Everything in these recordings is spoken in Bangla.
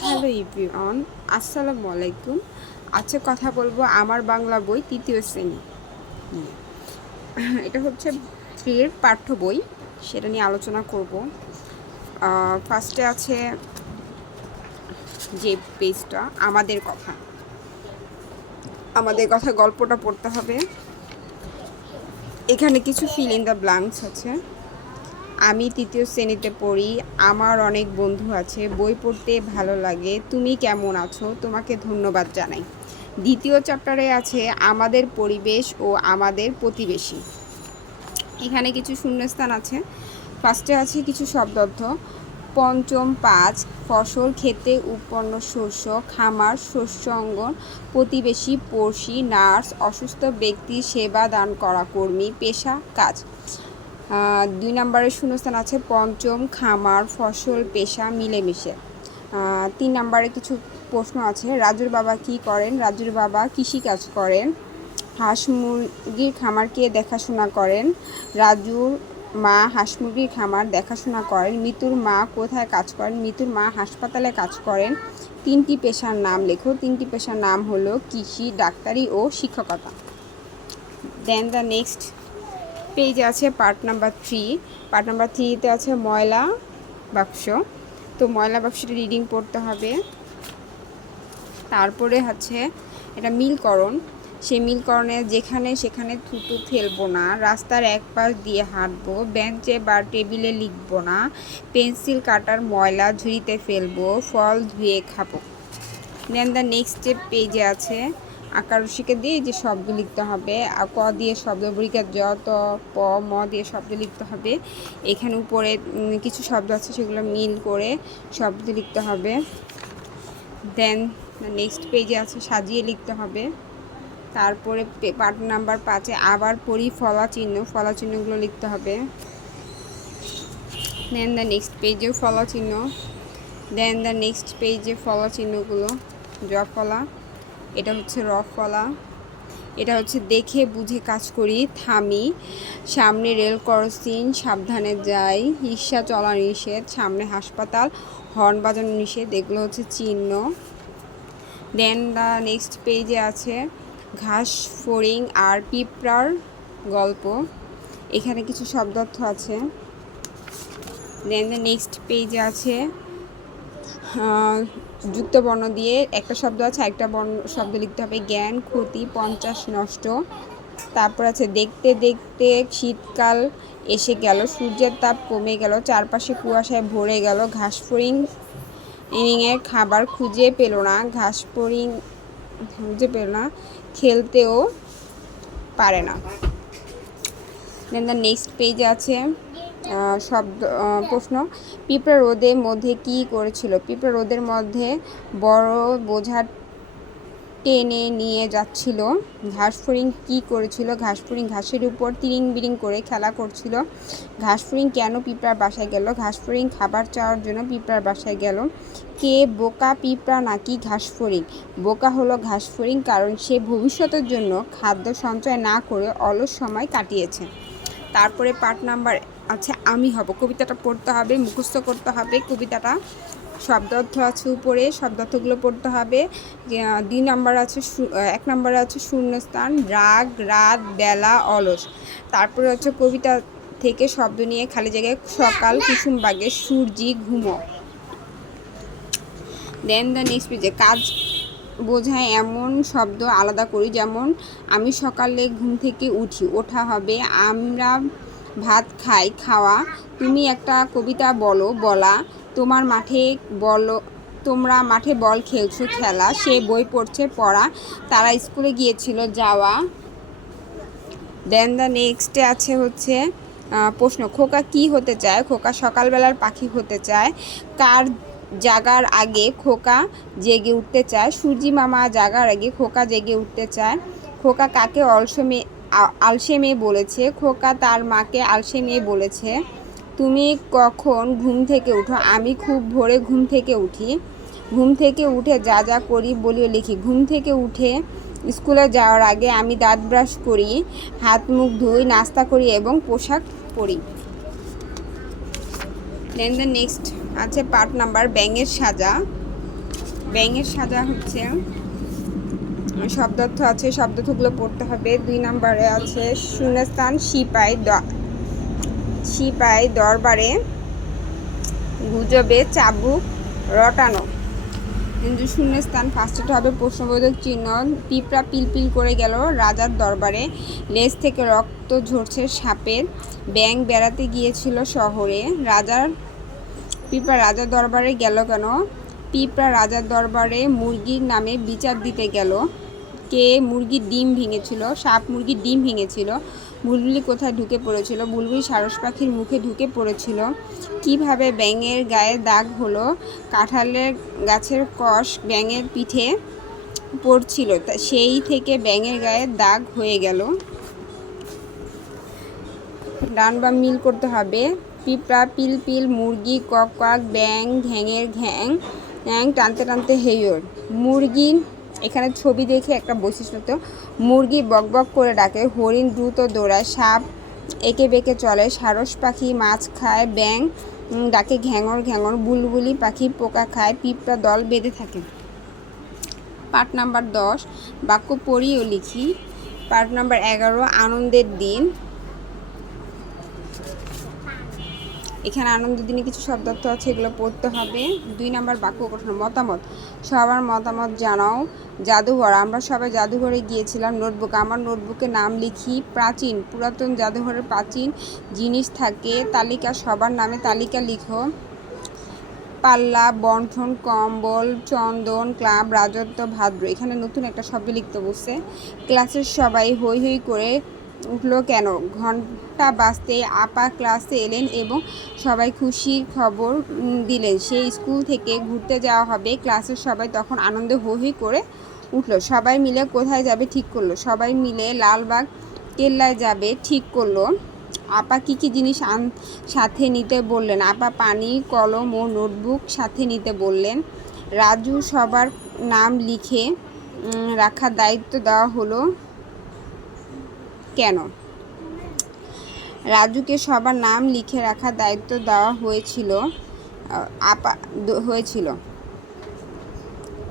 হ্যালো এভরিওয়ান, আসসালামু আলাইকুম। আজকে কথা বলবো আমার বাংলা বই তৃতীয় শ্রেণী নিয়ে। এটা হচ্ছে প্রিয়ের পাঠ্য বই, সেটা নিয়ে আলোচনা করব। ফার্স্টে আছে যে পেজটা আমাদের কথা, আমাদের কথা গল্পটা পড়তে হবে। এখানে কিছু ফিল ইন দ্য ব্ল্যাঙ্কস আছে। আমি তৃতীয় শ্রেণীতে পড়ি, আমার অনেক বন্ধু আছে, বই পড়তে ভালো লাগে, তুমি কেমন আছো, তোমাকে ধন্যবাদ জানাই। দ্বিতীয় চ্যাপ্টারে আছে আমাদের পরিবেশ ও আমাদের প্রতিবেশী। এখানে কিছু শূন্যস্থান আছে। ফার্স্টে আছে কিছু শব্দার্থ। পঞ্চম 5, ফসল, ক্ষেতে উৎপন্ন শস্য, খামার, শস্য অঙ্গন, প্রতিবেশী, পড়শি, নার্স, অসুস্থ ব্যক্তি, সেবা দান করা কর্মী, পেশা, কাজ। 2 নম্বরের শূন্যস্থান আছে পঞ্চম, খামার, ফসল, পেশা, মিলেমিশে। 3 নম্বরে কিছু প্রশ্ন আছে। রাজুর বাবা কি করেন? রাজুর বাবা কৃষিকাজ করেন। হাঁস মুরগির খামার কে দেখাশোনা করেন? রাজুর মা হাঁস মুরগির খামার দেখাশোনা করেন। মিতুর মা কোথায় কাজ করেন? মিতুর মা হাসপাতালে কাজ করেন। 3টি পেশার নাম লেখো। 3টি পেশার নাম হলো কৃষি, ডাক্তারি ও শিক্ষকতা। দেন দ্য নেক্সট পেজে আছে পার্ট নাম্বার 3। পার্ট নাম্বার 3তে আছে ময়লা বাক্স। তো ময়লা বাক্সটা রিডিং পড়তে হবে। তারপরে হচ্ছে এটা মিলকরণ। সেই মিলকরণে যেখানে সেখানে থুতু ফেলবো না, রাস্তার এক পাশ দিয়ে হাঁটবো, বেঞ্চে বা টেবিলে লিখবো না, পেন্সিল কাটার ময়লা ঝুড়িতে ফেলবো, ফল ধুয়ে খাবো। দেন দ্য নেক্সট পেজে আছে আকার রসিকে দিয়ে যে শব্দ লিখতে হবে। ক দিয়ে শব্দ বর্গীকার জ, ত, প, ম দিয়ে শব্দ লিখতে হবে। এখানে উপরে কিছু শব্দ আছে, সেগুলো মিল করে শব্দ লিখতে হবে। দেন নেক্সট পেজে আছে সাজিয়ে লিখতে হবে। তারপরে পার্ট নাম্বার 5-এ আবার পড়ি ফলা চিহ্ন, ফলা চিহ্নগুলো লিখতে হবে। দেন দ্য নেক্সট পেজে ফলা চিহ্ন। দেন দ্য নেক্সট পেজে ফলা চিহ্নগুলো জ ফলা, এটা হচ্ছে র ফলা, এটা হচ্ছে দেখে বুঝে কাজ করি, থামি, সামনে রেল ক্রসিং, সাবধানে যাই, রিক্সা চলা নিষেধ, সামনে হাসপাতাল, হর্ন বাজানো নিষেধ, এগুলো হচ্ছে চিহ্ন। দেন দ্য নেক্সট পেজে আছে ঘাস, ফড়িং আর পিঁপড়ার গল্প। এখানে কিছু শব্দার্থ আছে। দেন দ্য নেক্সট পেজে আছে যুক্ত বর্ণ দিয়ে একটা শব্দ আছে, একটা শব্দ লিখতে হবে। জ্ঞান, ক্ষতি, 50 নষ্ট। তারপর আছে দেখতে দেখতে শীতকাল এসে গেল, সূর্যের তাপ কমে গেল, চারপাশে কুয়াশায় ভরে গেল, ঘাসফড়িং এর খাবার খুঁজে পেল না, ঘাসফড়িং খুঁজে পেল না, খেলতেও পারে না। দেন দ্য নেক্সট পেজে আছে শব্দ প্রশ্ন। পিঁপড়া রোদের মধ্যে কি করেছিল? পিঁপড়া রোদের মধ্যে বড় বোঝা টেনে নিয়ে যাচ্ছিল। ঘাসফড়িং কি করেছিল? ঘাসফড়িং ঘাসের উপর তিরিং বিরিং করে খেলা করছিল। ঘাসফড়িং কেন পিঁপড়ার বাসায় গেল? ঘাসফড়িং খাবার চাওয়ার জন্য পিঁপড়ার বাসায় গেল। কে বোকা, পিঁপড়া নাকি ঘাসফড়িং? বোকা হলো ঘাসফড়িং, কারণ সে ভবিষ্যতের জন্য খাদ্য সঞ্চয় না করে অলস সময় কাটিয়েছে। তারপরে পার্ট নাম্বার আছে আমি হব। কবিতাটা পড়তে হবে, মুখস্থ করতে হবে কবিতাটা। শব্দার্থ আছে উপরে, শব্দার্থগুলো পড়তে হবে। 2 নম্বর আছে 1 নম্বরে আছে শূন্যস্থান, রাগ, রাত, বেলা, অলস। তারপরে হচ্ছে কবিতা থেকে শব্দ নিয়ে খালি জায়গায় সকাল, কুসুমবাগে, সূর্যি, ঘুমো। দেন দ্য নেক্সট পেজে কাজ বোঝায় এমন শব্দ আলাদা করি, যেমন আমি সকালে ঘুম থেকে উঠি, ওঠা হবে। আমরা ভাত খাই, খাওয়া। তুমি একটা কবিতা বলো, বলা। তোমার মাঠে বলো, তোমরা মাঠে বল খেলছো, খেলা। সে বই পড়ছে, পড়া। তারা স্কুলে গিয়েছিল, যাওয়া। দেন দ্য নেক্সটে আছে হচ্ছে প্রশ্ন। খোকা কি হতে চায়? খোকা সকালবেলার পাখি হতে চায়। কার জাগার আগে খোকা জেগে উঠতে চায়? সূর্যি মামা জাগার আগে খোকা জেগে উঠতে চায়। খোকা কাকে আলসে মেয়ে বলেছে? খোকা তার মাকে আলসে মেয়ে বলেছে। তুমি কখন ঘুম থেকে উঠো? আমি খুব ভোরে ঘুম থেকে উঠি। ঘুম থেকে উঠে যা যা করি বলিও লিখি। ঘুম থেকে উঠে স্কুলে যাওয়ার আগে আমি দাঁত ব্রাশ করি, হাত মুখ ধুই, নাস্তা করি এবং পোশাক পরি। দেন দ্য নেক্সট আছে পার্ট নাম্বার ব্যাঙের সাজা। ব্যাঙের সাজা হচ্ছে শব্দার্থ আছে, শব্দার্থগুলো পড়তে হবে। 2 নম্বরে আছে শূন্যস্থান সিপাই দরবারে গুজবে চাবুক রটানো। কিন্তু শূন্যস্থান ফার্স্টে হবে প্রশ্নবোধক চিহ্ন। পিঁপড়া পিলপিল করে গেল রাজার দরবারে, লেজ থেকে রক্ত ঝরছে সাপের। ব্যাঙ বেড়াতে গিয়েছিল শহরে, পিঁপড়া রাজার দরবারে গেল কেন? পিঁপড়া রাজার দরবারে মুরগির নামে বিচার দিতে গেল। কে মুরগির ডিম ভেঙেছিল? সাপ মুরগির ডিম ভেঙেছিল। বুলবুলি কোথায় ঢুকে পড়েছিল? বুলবুলি সারস পাখির মুখে ঢুকে পড়েছিল। কিভাবে ব্যাঙের গায়ে দাগ হলো? কাঁঠালের গাছের কষ ব্যাঙের পিঠে পড়ছিল, সেই থেকে ব্যাঙের গায়ে দাগ হয়ে গেল। ডান বাম মিল করতে হবে। পিঁপড়া পিলপিল, মুরগি কক কক, ব্যাঙ ঘ্যাঙের ঘ্যাং, টানতে টানতে হেইয়র। মুরগি, এখানে ছবি দেখে একটা বৈশিষ্ট্য, মুরগি বক বক করে ডাকে, হরিণ দ্রুত দৌড়ায়, সাপ এঁকে বেঁকে চলে, সারস পাখি মাছ খায়, ব্যাঙ ডাকে ঘ্যাঙর ঘ্যাঙর, বুলবুলি পাখি পোকা খায়, পিঁপড়া দল বেঁধে থাকে। পার্ট নাম্বার 10 বাক্য পড়ি ও লিখি। পার্ট নাম্বার 11 আনন্দের দিন। এখানে আনন্দের দিনে কিছু শব্দার্থ আছে, এগুলো পড়তে হবে। 2 নম্বর বাক্য গঠন। মতামত, সবার মতামত জানাও। জাদুঘর, আমরা সবাই জাদুঘরে গিয়েছিলাম। নোটবুক, আমার নোটবুকে নাম লিখি। প্রাচীন, পুরাতন জাদুঘরের প্রাচীন জিনিস থাকে। তালিকা, সবার নামে তালিকা লিখো। পাল্লা, বন্ঠন, কম্বল, চন্দন, ক্লাব, রাজত্ব, ভাদ্র। এখানে নতুন একটা শব্দ লিখতে বসছে। ক্লাসের সবাই হই হই করে উঠলো কেন? ঘন্টা বাজতে আপা ক্লাসে এলেন এবং সবাই খুশির খবর দিলেন, সেই স্কুল থেকে ঘুরতে যাওয়া হবে। ক্লাসের সবাই তখন আনন্দে হই হই করে উঠলো। সবাই মিলে কোথায় যাবে ঠিক করলো? সবাই মিলে লালবাগ কেল্লায় যাবে ঠিক করলো। আপা কী কী জিনিস সাথে নিতে বললেন? আপা পানি, কলম ও নোটবুক সাথে নিতে বললেন। রাজু সবার নাম লিখে রাখার দায়িত্ব দেওয়া হলো কেন? রাজুকে সবার নাম লিখে রাখার দায়িত্ব দেওয়া হয়েছিল।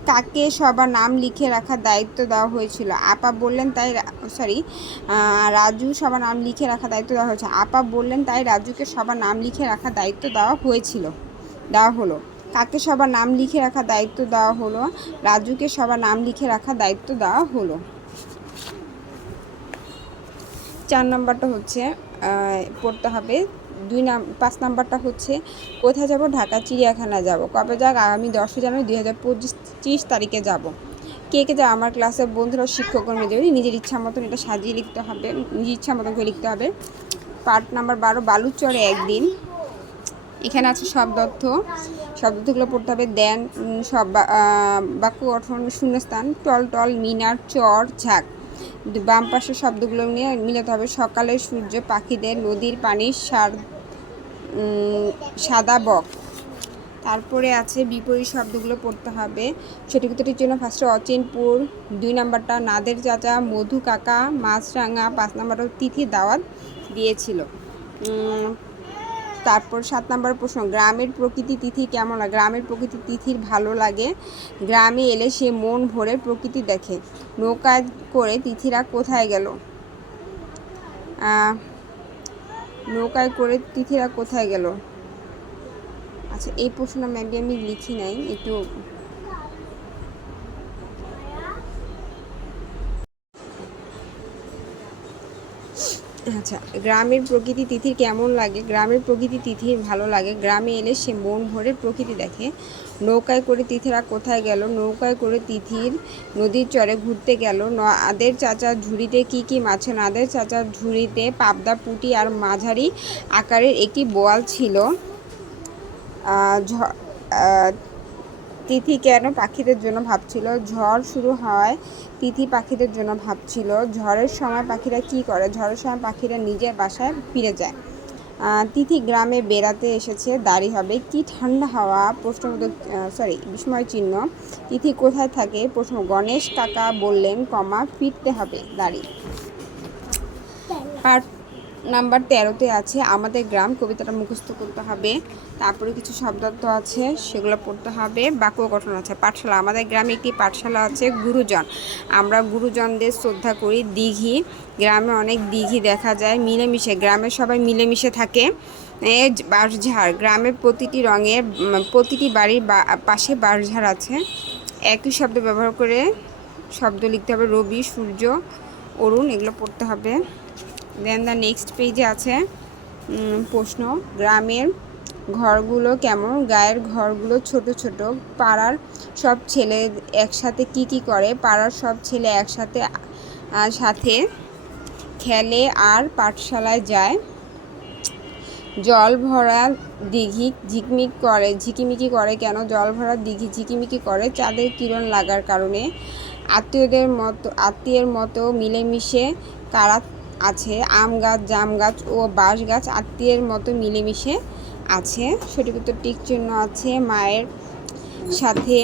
কাকে সবার নাম লিখে রাখার দায়িত্ব দেওয়া হয়েছিল? আপা বললেন তাই রাজু সবার নাম লিখে রাখার দায়িত্ব দেওয়া হয়েছে। আপা বললেন তাই রাজুকে সবার নাম লিখে রাখার দায়িত্ব দেওয়া হলো। কাকে সবার নাম লিখে রাখার দায়িত্ব দেওয়া হলো? রাজুকে সবার নাম লিখে রাখার দায়িত্ব দেওয়া হলো। 4 নম্বরটা হচ্ছে পড়তে হবে। 5 নম্বরটা হচ্ছে কোথায় যাব? ঢাকা চিড়িয়াখানা যাব। কবে যাব? আগামী 10 জানুয়ারি 2025 তারিখে যাব। কে কে যাবে? আমার ক্লাসের বন্ধুরা, শিক্ষককর্মী দেবে। নিজের ইচ্ছা মতন এটা সাজিয়ে লিখতে হবে, নিজের ইচ্ছা মতন করে লিখতে হবে। পার্ট নাম্বার 12 বালুচরে একদিন। এখানে আছে শব্দার্থগুলো পড়তে হবে। দেন সব বাক্য গঠন। শূন্যস্থান টল টল, মিনার, চর, ঝাঁক। বাম পাশের শব্দগুলো নিয়ে মিলাতে হবে। সকালের সূর্য, পাখিদের, নদীর পানি, সাদা বক। তারপরে আছে বিপরীত শব্দগুলো পড়তে হবে। সঠিক উত্তরের জন্য ফার্স্টে অচিনপুর, 2 নম্বরটা নাদের চাচা, মধু কাকা, মাছরাঙা, 5 নম্বরটা তিথি দাওয়াত দিয়েছিল। তারপর 7 নম্বর প্রশ্ন, গ্রামের প্রকৃতি তিথি কেমন লাগে? গ্রামের প্রকৃতি তিথির ভালো লাগে। গ্রামে এলে সে মন ভরে প্রকৃতি দেখে। নৌকায় করে তিথিরা কোথায় গেল? নৌকায় করে তিথিরা কোথায় গেল? আচ্ছা, এই প্রশ্নটা ম্যাবি আমি লিখি নাই, একটু আচ্ছা। গ্রামের প্রকৃতি তিথির কেমন লাগে? গ্রামের প্রকৃতি তিথির ভালো লাগে। গ্রামে এলে সে মন ভরে প্রকৃতি দেখে। নৌকায় করে তিথিরা কোথায় গেল? নৌকায় করে তিথির নদীর চরে ঘুরতে গেল। নাদের চাচার ঝুড়িতে কি কি মাছ? নাদের চাচার ঝুড়িতে পাবদা, পুঁটি আর মাঝারি আকারের একটি বোয়াল ছিল। তিথি কেন পাখিদের জন্য ভাবছিল? ঝড় শুরু হয়, তিথি পাখিদের জন্য ভাবছিল। ঝড়ের সময় পাখিরা কি করে? ঝড়ের সময় পাখিরা নিজের বাসায় ফিরে যায়। তিথি গ্রামে বেড়াতে এসেছে, দাড়ি হবে। কি ঠান্ডা হাওয়া? বিস্ময় চিহ্ন। তিথি কোথায় থাকে? প্রশ্ন। গণেশ কাকা বললেন, ফিরতে হবে, দাড়ি। নাম্বার 13তে আছে আমাদের গ্রাম, কবিতাটা মুখস্থ করতে হবে। তারপরে কিছু শব্দার্থ আছে, সেগুলো পড়তে হবে। বাক্য গঠন আছে। পাঠশালা, আমাদের গ্রামে একটি পাঠশালা আছে। গুরুজন, আমরা গুরুজনদের শ্রদ্ধা করি। দিঘি, গ্রামে অনেক দিঘি দেখা যায়। মিলেমিশে, গ্রামের সবাই মিলেমিশে থাকে। বাঁশঝাড়, গ্রামের প্রতিটি বাড়ির পাশে বাঁশঝাড় আছে। একই শব্দ ব্যবহার করে শব্দ লিখতে হবে। রবি, সূর্য, অরুণ, এগুলো পড়তে হবে। দেন দ্য নেক্সট পেজে আছে প্রশ্ন, গ্রামের ঘরগুলো কেমন? গায়ের ঘরগুলো ছোট ছোট। পাড়ার সব ছেলে একসাথে কি করে? পাড়ার সব ছেলে একসাথে সাথে খেলে আর পাঠশালায় যায়। জল ভরা দিঘি ঝিকিমিকি করে কেন? জল ভরা দিঘি ঝিকিমিকি করে চাঁদের কিরণ লাগার কারণে। আত্মীয়ের মতো মিলেমিশে কারা আছে? আম গাছ, জাম গাছ ও বাঁশ গাছ আত্মীয়ের মতো মিলেমিশে আছে। সঠিক উত্তর টিক চিহ্ন আছে। মায়ের সাথে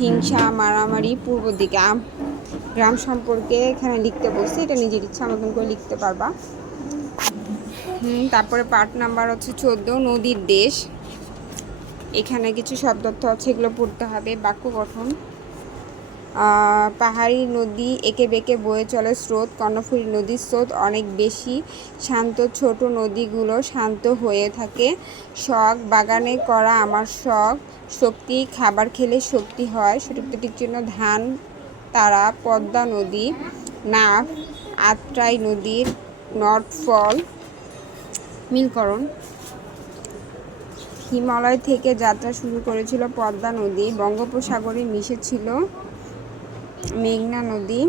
হিংসা মারামারি পূর্ব দিকে। গ্রাম সম্পর্কে এখানে লিখতে বলছি, এটা নিজের ইচ্ছা মতন করে লিখতে পারবা। তারপরে পার্ট নাম্বার হচ্ছে 14, নদীর দেশ। এখানে কিছু শব্দার্থ আছে, এগুলো পড়তে হবে। বাক্য গঠন, পাহাড়ি নদী এঁকে বেঁকে বয়ে চলে স্রোত। কর্ণফুলী নদীর স্রোত অনেক বেশি শান্ত। ছোট নদীগুলো শান্ত হয়ে থাকে। শখ, বাগানে করা আমার শখ। শক্তি, খাবার খেলে শক্তি হয়। সঠিক উত্তর চিহ্ন ধান তারা। পদ্মা নদী। নাফ, আত্রাই নদীর নর্থফল। মিলকরণ, হিমালয় থেকে যাত্রা শুরু করেছিল পদ্মা নদী। বঙ্গোপসাগরে মিশেছিল মেঘনা নদী।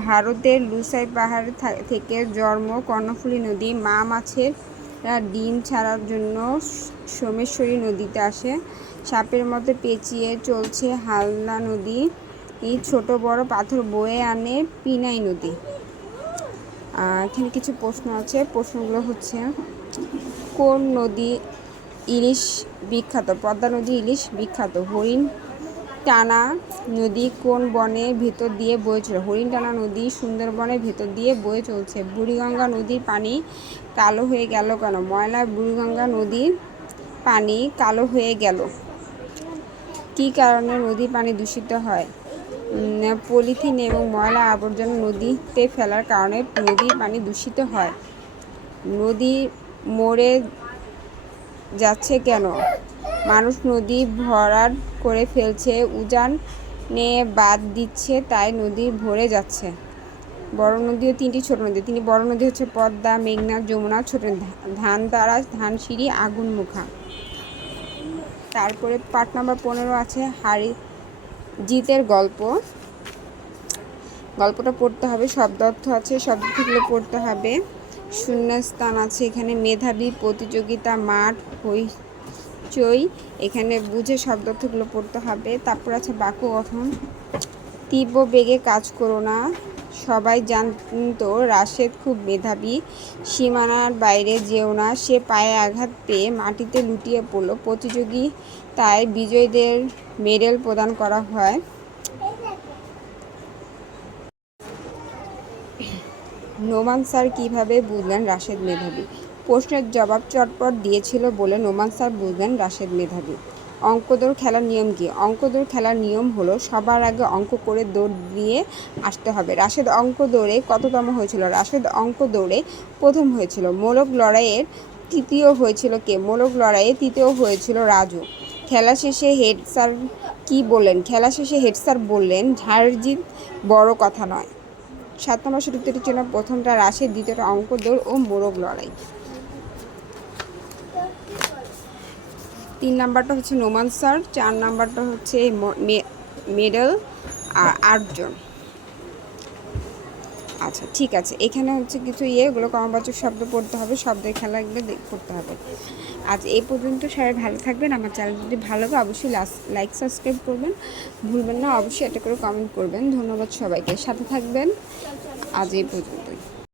ভারতের লুসাই পাহাড় থেকে জন্ম কর্ণফুলী নদী। মা মাছের ডিম ছাড়ার জন্য সোমেশ্বরী নদীতে আসে। সাপের মতো পেঁচিয়ে চলছে হালদা নদী। এই ছোট বড় পাথর বয়ে আনে পিনাই নদী। এখানে কিছু প্রশ্ন আছে, প্রশ্নগুলো হচ্ছে, কোন নদী ইলিশ বিখ্যাত? পদ্মা নদী ইলিশ বিখ্যাত। হরিণ টানা নদী কোন বনের ভেতর দিয়ে বয়ে চলে? হরিণ টানা নদী সুন্দরবনের ভেতর দিয়ে বয়ে চলছে। বুড়িগঙ্গা নদীর পানি কালো হয়ে গেল কেন? ময়লায় বুড়িগঙ্গা নদীর পানি কালো হয়ে গেল। কী কারণে নদীর পানি দূষিত হয়? পলিথিন এবং ময়লা আবর্জনা নদীতে ফেলার কারণে নদীর পানি দূষিত হয়। নদী মরে যাচ্ছে কেন? মানুষ নদী ভরাট করে ফেলছে, উজানে বাঁধ দিচ্ছে, তাই নদী ভরে যাচ্ছে। বড় নদী ও 3টি ছোট নদী। 3টি বড় নদী হচ্ছে পদ্মা, মেঘনা, যমুনা। ছোট ধানতারা, ধানসিঁড়ি, আগুনমুখা। তারপরে পার্ট নাম্বার 15 আছে হারিজিতের গল্প। গল্পটা পড়তে হবে। শব্দার্থ আছে, শব্দগুলো পড়তে হবে। শূন্যস্থান আছে, এখানে মেধাবী, প্রতিযোগিতা, মাঠ, হইচই, এখানে বুঝে শব্দার্থগুলো পড়তে হবে। তারপর আছে বাক্য গঠন, তীব্র বেগে কাজ করো না। সবাই জানতো রাশেদ খুব মেধাবী। সীমানার বাইরে যেও না। সে পায়ে আঘাত পেয়ে মাটিতে লুটিয়ে পড়ল। প্রতিযোগিতায় বিজয়ীদের মেডেল প্রদান করা হয়। নোমান স্যার কীভাবে বুঝলেন রাশেদ মেধাবী? প্রশ্নের জবাব চটপট দিয়েছিল বলে নোমান স্যার বুঝলেন রাশেদ মেধাবী। অঙ্ক দৌড় খেলার নিয়ম কী? অঙ্ক দৌড় খেলার নিয়ম হলো সবার আগে অঙ্ক করে দৌড় দিয়ে আসতে হবে। রাশেদ অঙ্ক দৌড়ে কততম হয়েছিল? রাশেদ অঙ্ক দৌড়ে প্রথম হয়েছিল। মূলক লড়াইয়ের তৃতীয় হয়েছিল কে? মূলক লড়াইয়ে তৃতীয় হয়েছিল রাজু। খেলা শেষে হেড স্যার কী বললেন? খেলা শেষে হেড স্যার বললেন, হার জিত বড় কথা নয়। 7 নম্বর সঠিক উত্তরের জন্য প্রথমটা রাশেদ, দ্বিতীয়টা অঙ্ক দৌড় ও মোরগ লড়াই। 3 নাম্বারটা হচ্ছে নোমান স্যার। 4 নাম্বারটা হচ্ছে মেডেল আর 8 জন। আচ্ছা ঠিক আছে, এখানে হচ্ছে কিছু ওগুলো কর্মবাচক শব্দ পড়তে হবে, শব্দের খেলাগুলো পড়তে হবে। আজ এই পর্যন্ত, সবাই ভালো থাকবেন। আমার চ্যানেল যদি ভালো লাগে অবশ্যই লাইক সাবস্ক্রাইব করবেন, ভুলবেন না। অবশ্যই এটা করে কমেন্ট করবেন। ধন্যবাদ সবাইকে, সাথে থাকবেন। আজ এই পর্যন্ত।